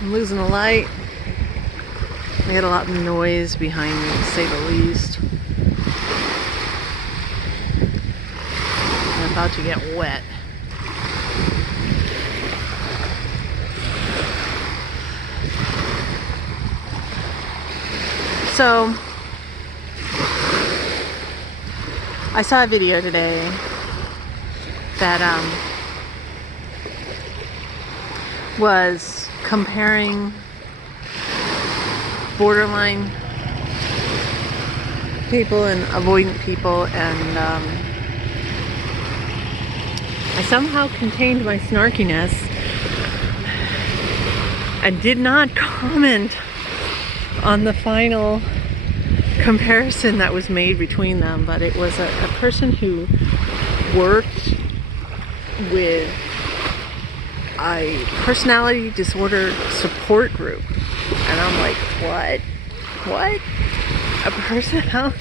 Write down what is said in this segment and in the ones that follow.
I'm losing a light. I got a lot of noise behind me, to say the least. I'm about to get wet. So, I saw a video today that was comparing borderline people and avoidant people, and I somehow contained my snarkiness and did not comment on the final comparison that was made between them, but it was a person who worked with a personality disorder support group, and I'm like, what? A personality?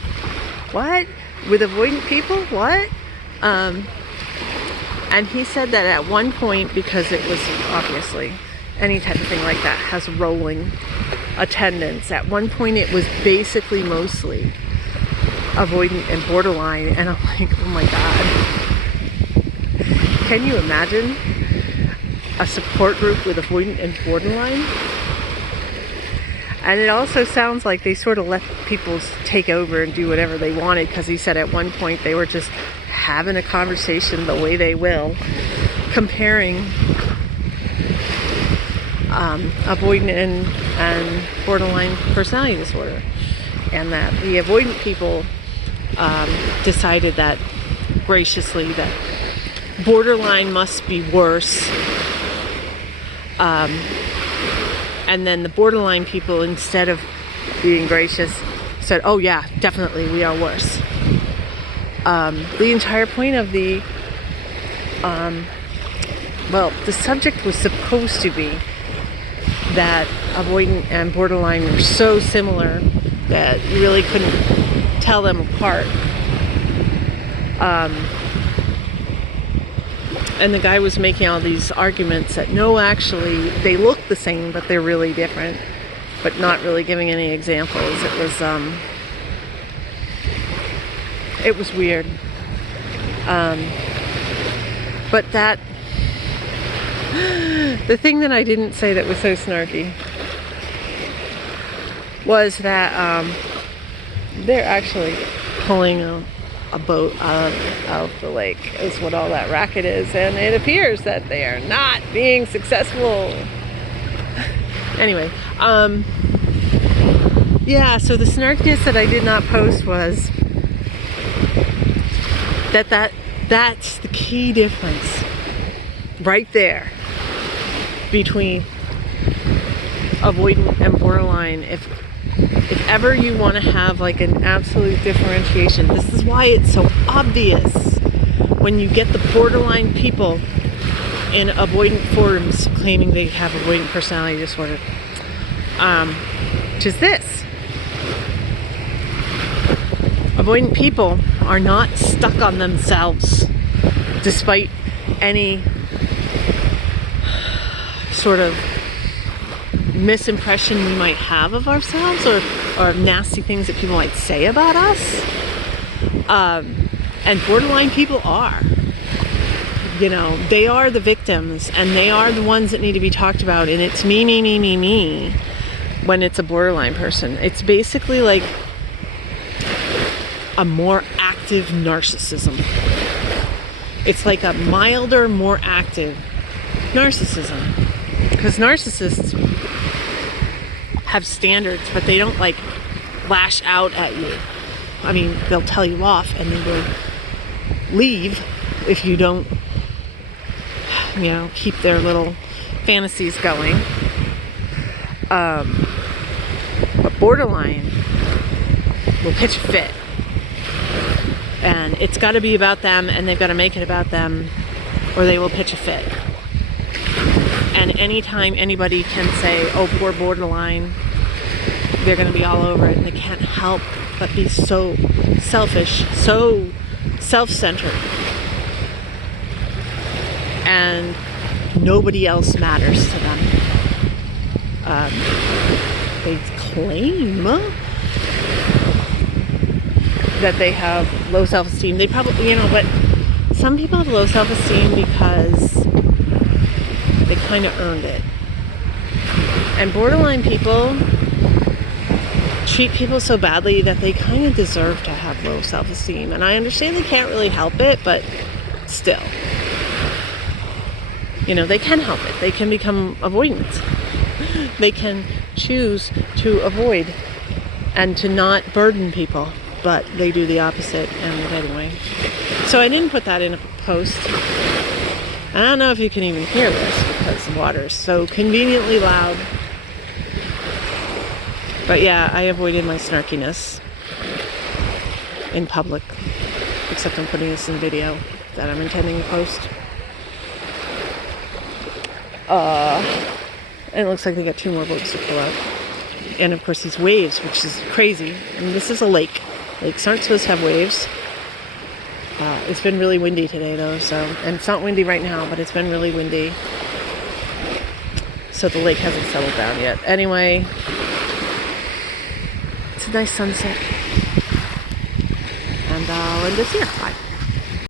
What? With avoidant people? What? And he said that at one point, because it was obviously any type of thing like that has rolling attendance, at one point it was basically mostly avoidant and borderline, and I'm like, oh my god, can you imagine a support group with avoidant and borderline? And it also sounds like they sort of let people take over and do whatever they wanted, because he said at one point they were just having a conversation the way they will, comparing avoidant and borderline personality disorder, and that the avoidant people decided that graciously that borderline must be worse, and then the borderline people, instead of being gracious, said, oh yeah, definitely we are worse. The entire point of the the subject was supposed to be that avoidant and borderline were so similar that you really couldn't tell them apart. And the guy was making all these arguments that no, actually, they look the same, but they're really different, but not really giving any examples. It was weird. But that, the thing that I didn't say that was so snarky was that they're actually pulling a boat out of the lake is what all that racket is, and it appears that they are not being successful. Anyway, yeah, so the snarkiness that I did not post was that's the key difference right there between avoidant and borderline. If ever you want to have like an absolute differentiation, this is why it's so obvious when you get the borderline people in avoidant forums claiming they have avoidant personality disorder, which is this: avoidant people are not stuck on themselves, despite any sort of misimpression we might have of ourselves, or nasty things that people might say about us. And borderline people are, they are the victims, and they are the ones that need to be talked about, and it's me when it's a borderline person. It's basically like a more active narcissism. It's like a milder, more active narcissism, because narcissists have standards, but they don't like lash out at you. I mean, they'll tell you off and they will leave if you don't, keep their little fantasies going. But borderline will pitch a fit, and it's got to be about them, and they've got to make it about them, or they will pitch a fit. And anytime anybody can say, oh, poor borderline, they're going to be all over it, and they can't help but be so selfish, so self-centered, and nobody else matters to them. they claim that they have low self-esteem. They probably, but some people have low self-esteem because they kind of earned it. And borderline people treat people so badly that they kind of deserve to have low self-esteem. And I understand they can't really help it, but still. They can help it. They can become avoidant. They can choose to avoid and to not burden people, but they do the opposite. And anyway, so I didn't put that in a post. I don't know if you can even hear this because the water is so conveniently loud. But yeah, I avoided my snarkiness in public, except I'm putting this in video that I'm intending to post. And it looks like they got 2 more boats to pull out. And of course these waves, which is crazy. I mean, this is a lake. Lakes aren't supposed to have waves. It's been really windy today though, and it's not windy right now, but it's been really windy. So the lake hasn't settled down yet. Anyway, it's a nice sunset. And I'll end this here. Bye.